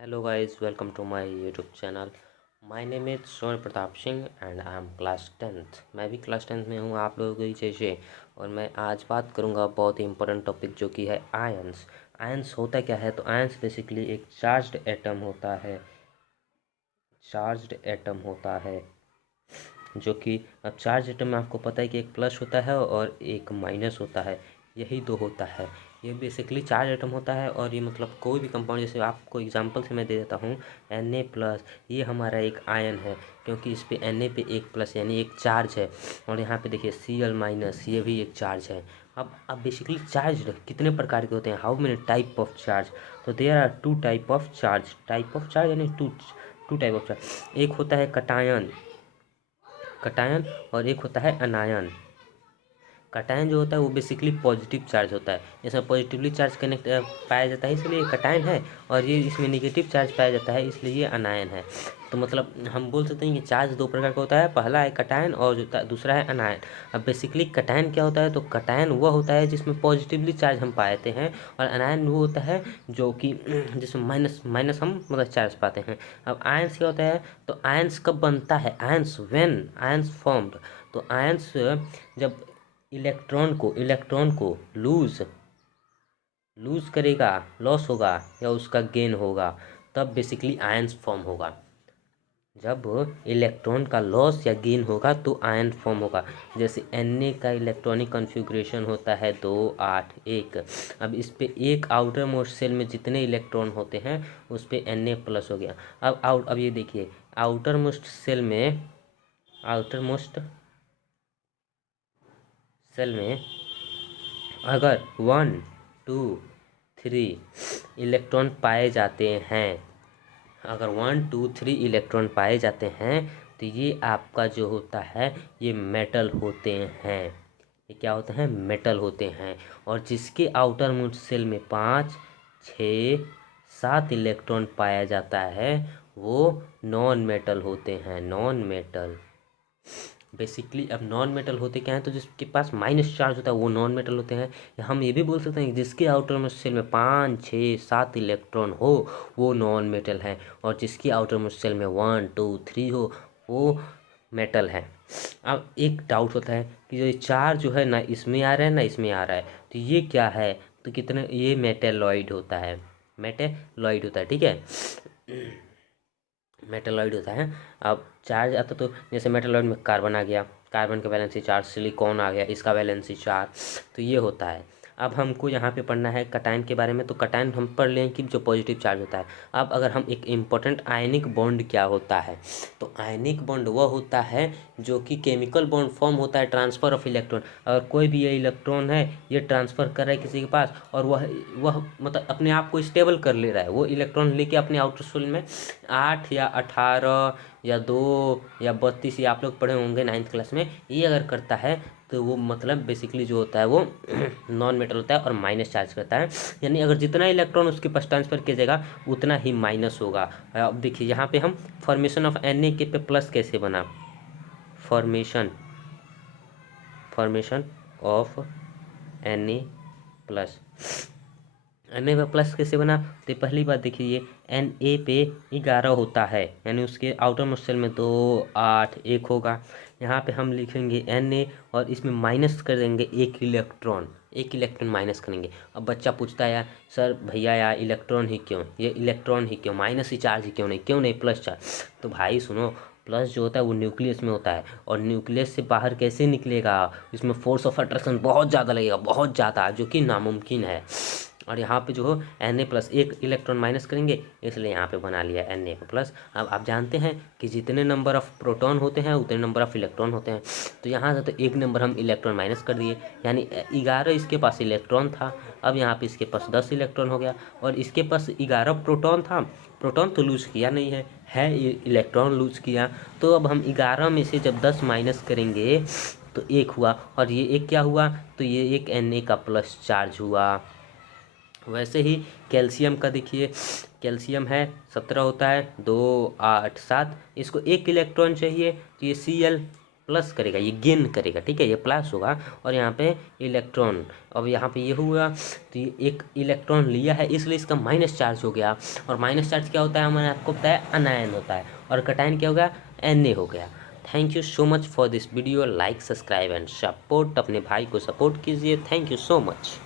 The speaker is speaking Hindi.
Hello guys, welcome to my YouTube channel. My name is Son Pratap Singh and I am class 10th। मैं भी क्लास 10th में हूँ आप लोगों की जैसे। और मैं आज बात करूँगा बहुत ही इंपॉर्टेंट टॉपिक जो कि है आयंस। आयंस होता क्या है? तो आयंस बेसिकली एक चार्ज्ड एटम होता है। चार्ज्ड एटम होता है जो कि अब चार्ज एटम में आपको पता है कि एक प्लस होता है और एक माइनस होता है, यही दो होता है। ये बेसिकली चार्ज एटम होता है और ये मतलब कोई भी कंपाउंड, जैसे आपको एग्जांपल से मैं दे देता हूँ Na+, ये हमारा एक आयन है क्योंकि इस पे Na पे एक प्लस यानी एक चार्ज है। और यहाँ पे देखिए Cl-, ये भी एक चार्ज है। अब बेसिकली चार्ज कितने प्रकार के होते हैं? How many type of charge? तो there are two type of charge यानी टू टाइप ऑफ चार्ज। एक होता है कटायन और एक होता है अनायन। कटायन जो होता है वो बेसिकली पॉजिटिव चार्ज होता है, इसमें पॉजिटिवली चार्ज कनेक्ट पाया जाता है इसलिए कटायन है, और ये इसमें नेगेटिव चार्ज पाया जाता है इसलिए ये अनायन है। तो मतलब हम बोल सकते हैं कि चार्ज दो प्रकार का होता है, पहला है कटायन और जो दूसरा है अनायन। अब बेसिकली कटायन क्या होता है? तो कटायन वह होता है जिसमें पॉजिटिवली चार्ज हम पाते हैं, और अनायन वो होता है जो कि जिसमें माइनस माइनस हम मतलब चार्ज पाते हैं। अब आयंस क्या होता है? तो आयंस कब बनता है? Ions when ions formed. तो आयंस जब इलेक्ट्रॉन को लूज करेगा, लॉस होगा या उसका गेन होगा, तब बेसिकली आयंस फॉर्म होगा। जब इलेक्ट्रॉन का लॉस या गेन होगा तो आयन फॉर्म होगा। जैसे Na का इलेक्ट्रॉनिक कॉन्फ़िगरेशन होता है 2 8 1। अब इस पे एक आउटर मोस्ट सेल में जितने इलेक्ट्रॉन होते हैं उस पे Na+ हो गया। अब ये देखिए आउटर मोस्ट सेल में अगर 1 2 3 इलेक्ट्रॉन पाए जाते हैं, अगर 1 2 3 इलेक्ट्रॉन पाए जाते हैं तो ये आपका जो होता है ये मेटल होते हैं। ये क्या होते हैं? मेटल होते हैं। और जिसके आउटर मोस्ट सेल में 5 6 7 इलेक्ट्रॉन पाया जाता है वो नॉन मेटल होते हैं। नॉन मेटल बेसिकली, अब नॉन मेटल होते क्या हैं? तो जिसके पास माइनस चार्ज होता है वो नॉन मेटल होते हैं। हम ये भी बोल सकते हैं कि जिसके आउटर मोस्ट सेल में 5 6 7 इलेक्ट्रॉन हो वो नॉन मेटल है, और जिसकी आउटर मोस्ट सेल में 1 2 3 हो वो मेटल है। अब एक डाउट होता है कि जो चार्ज जो है ना इसमें आ रहा है ना इसमें आ रहा है, तो ये क्या है? तो कितने, ये मेटेलॉइड होता है। मेटेलॉइड होता है, ठीक है। मेटलॉइड होता है। अब चार्ज आता तो जैसे मेटलॉइड में कार्बन आ गया, कार्बन का वैलेंसी चार्ज, सिलिकॉन आ गया, इसका वैलेंसी चार्ज, तो ये होता है। अब हमको यहाँ पे पढ़ना है कटायन के बारे में, तो कटायन हम पढ़ लें कि जो पॉजिटिव चार्ज होता है। अब अगर हम एक इम्पोर्टेंट आयनिक बॉन्ड क्या होता है? तो आयनिक बॉन्ड वह होता है जो कि केमिकल बॉन्ड फॉर्म होता है ट्रांसफ़र ऑफ इलेक्ट्रॉन। अगर कोई भी ये इलेक्ट्रॉन है ये ट्रांसफ़र कर रहा है किसी के पास, और वह मतलब अपने आप को स्टेबल कर ले रहा है, वो इलेक्ट्रॉन लेके अपने आउटर शेल में 8 या 18 या 2 या 32, ये आप लोग पढ़े होंगे 9th क्लास में, ये अगर करता है तो वो मतलब बेसिकली जो होता है वो नॉन मेटल होता है और माइनस चार्ज करता है। यानी अगर जितना इलेक्ट्रॉन उसके पास ट्रांसफ़र किया जाएगा उतना ही माइनस होगा। अब देखिए यहाँ पे हम फॉर्मेशन ऑफ Na के पे प्लस कैसे बना, फॉर्मेशन ऑफ Na+, Na+ कैसे बना? तो पहली बात देखिए ये Na पे 11 होता है, यानी उसके आउटर मोस्ट सेल में 2 8 1 होगा। यहाँ पे हम लिखेंगे Na और इसमें माइनस कर देंगे एक इलेक्ट्रॉन माइनस करेंगे। अब बच्चा पूछता है यार सर भैया यार इलेक्ट्रॉन ही क्यों, ये इलेक्ट्रॉन ही क्यों, माइनस ही चार्ज ही क्यों नहीं प्लस चार्ज? तो भाई सुनो, प्लस जो होता है वो न्यूक्लियस में होता है, और न्यूक्लियस से बाहर कैसे निकलेगा? इसमें फोर्स ऑफ अट्रैक्शन बहुत ज़्यादा लगेगा, बहुत ज़्यादा, जो कि नामुमकिन है। और यहाँ पे जो हो Na+ एक इलेक्ट्रॉन माइनस करेंगे, इसलिए यहाँ पे बना लिया Na+। अब आप जानते हैं कि जितने नंबर ऑफ प्रोटॉन होते हैं उतने नंबर ऑफ इलेक्ट्रॉन होते हैं, तो यहाँ से तो एक नंबर हम इलेक्ट्रॉन माइनस कर दिए, यानी 11 इसके पास इलेक्ट्रॉन था। अब यहाँ पे इसके पास 10 इलेक्ट्रॉन हो गया, और इसके पास 11 प्रोटॉन था। प्रोटॉन तो लूज किया नहीं है इलेक्ट्रॉन लूज किया। तो अब हम 11 में से जब 10 माइनस करेंगे तो 1 हुआ, और ये 1 क्या हुआ? तो ये एक Na का प्लस चार्ज हुआ। वैसे ही कैल्शियम का देखिए, कैल्शियम है 17 होता है, 2 8 7, इसको एक इलेक्ट्रॉन चाहिए तो ये Cl+ प्लस करेगा, ये गेन करेगा, ठीक है, ये प्लस होगा। और यहाँ पे इलेक्ट्रॉन, अब यहाँ पे ये हुआ तो ये एक इलेक्ट्रॉन लिया है इसलिए इसका माइनस चार्ज हो गया। और माइनस चार्ज क्या होता है, मैंने आपको बताया अनायन होता है। और कटायन क्या हो गया, Na हो गया। Thank you so much for this video, like subscribe and support, अपने भाई को सपोर्ट कीजिए। Thank you so much.